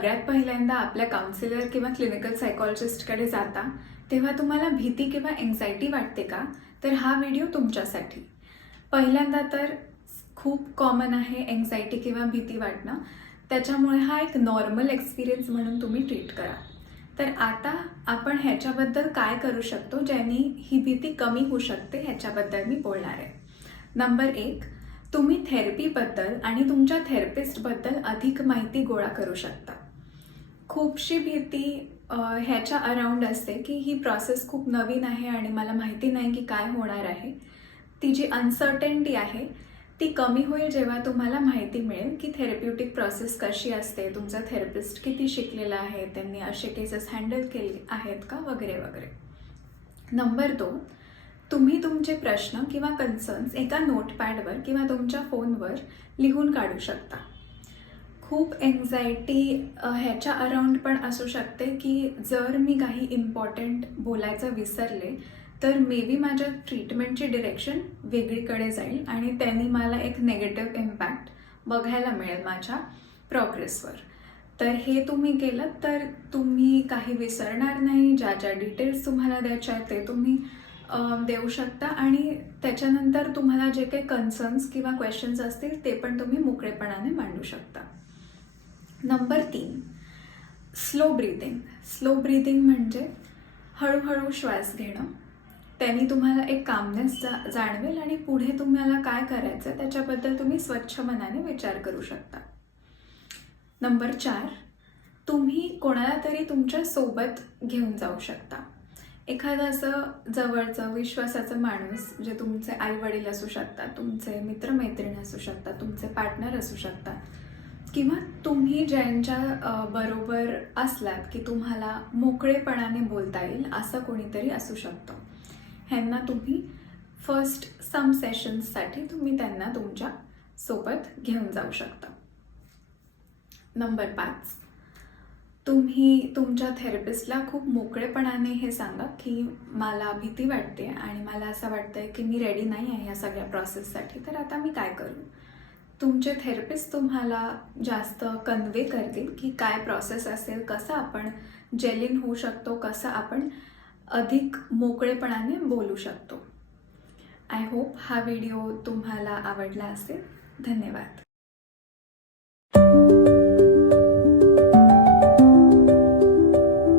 सगळ्यात पहिल्यांदा आपल्या काउन्सिलर किंवा क्लिनिकल सायकॉलॉजिस्टकडे जाता तेव्हा तुम्हाला भीती किंवा एन्झायटी वाटते का? तर हा व्हिडिओ तुमच्यासाठी. पहिल्यांदा तर खूप कॉमन आहे एन्झायटी किंवा भीती वाटणं. त्याच्यामुळे हा एक नॉर्मल एक्सपिरियन्स म्हणून तुम्ही ट्रीट करा. तर आता आपण ह्याच्याबद्दल काय करू शकतो ज्याने ही भीती कमी होऊ शकते ह्याच्याबद्दल मी बोलणार आहे. नंबर 1, तुम्ही थेरपीबद्दल आणि तुमच्या थेरपिस्टबद्दल अधिक माहिती गोळा करू शकता. खूपशी भीती ह्याच्या अराउंड असते की ही प्रोसेस खूप नवीन आहे आणि मला माहिती नाही की काय होणार आहे. ती जी अनसर्टेनिटी आहे ती कमी होईल जेव्हा तुम्हाला माहिती मिळेल की थेरप्युटिक प्रोसेस कशी असते, तुमचा थेरपिस्ट किती शिकलेला आहे, त्यांनी असे केसेस हँडल केले आहेत का, वगैरे वगैरे. नंबर 2, तुम्ही तुमचे प्रश्न किंवा कन्सर्न्स एका नोटपॅडवर किंवा तुमच्या फोनवर लिहून काढू शकता. खूप एन्झायटी ह्याच्या अराउंड पण असू शकते की जर मी काही इम्पॉर्टंट बोलायचं विसरले तर मे बी माझ्या ट्रीटमेंटची डिरेक्शन वेगळीकडे जाईल आणि त्यांनी मला एक नेगेटिव्ह इम्पॅक्ट बघायला मिळेल माझ्या प्रोग्रेसवर. तर हे तुम्ही केलं तर तुम्ही काही विसरणार नाही. ज्या ज्या डिटेल्स तुम्हाला द्यायच्या आहेत ते तुम्ही देऊ शकता आणि त्याच्यानंतर तुम्हाला जे काही कन्सर्न्स किंवा क्वेश्चन्स असतील ते पण तुम्ही मोकळेपणाने मांडू शकता. Number 3, slow breathing. Slow breathing म्हणजे हळूहळू श्वास घेणं. त्यांनी तुम्हाला एक कामनेस जाणवेल आणि पुढे तुम्हाला काय करायचं त्याच्याबद्दल तुम्ही स्वच्छ मनाने विचार करू शकता. नंबर 4, तुम्ही कोणाला तरी तुमच्या सोबत घेऊन जाऊ शकता. एखादं असं जवळचं विश्वासाचं माणूस, जे तुमचे आई वडील असू शकतात, तुमचे मित्रमैत्रिणी असू शकतात, तुमचे पार्टनर असू शकतात किंवा तुम्ही ज्यांच्या बरोबर असलात की तुम्हाला मोकळेपणाने बोलता येईल असं कोणीतरी असू शकतं. ह्यांना तुम्ही फर्स्ट सम सेशन्ससाठी तुम्ही त्यांना तुमच्या सोबत घेऊन जाऊ शकता. नंबर 5, तुम्ही तुमच्या थेरपिस्टला खूप मोकळेपणाने हे सांगा की मला भीती वाटते आणि मला असं वाटतंय की मी रेडी नाही आहे या सगळ्या प्रोसेससाठी, तर आता मी काय करू. तुमचे थेरपिस्ट तुम्हाला जास्त कन्वे करतील की काय प्रोसेस असेल, कसं आपण जेल इन होऊ शकतो, कसं आपण अधिक मोकळेपणाने बोलू शकतो. आय होप हा व्हिडिओ तुम्हाला आवडला असेल. धन्यवाद.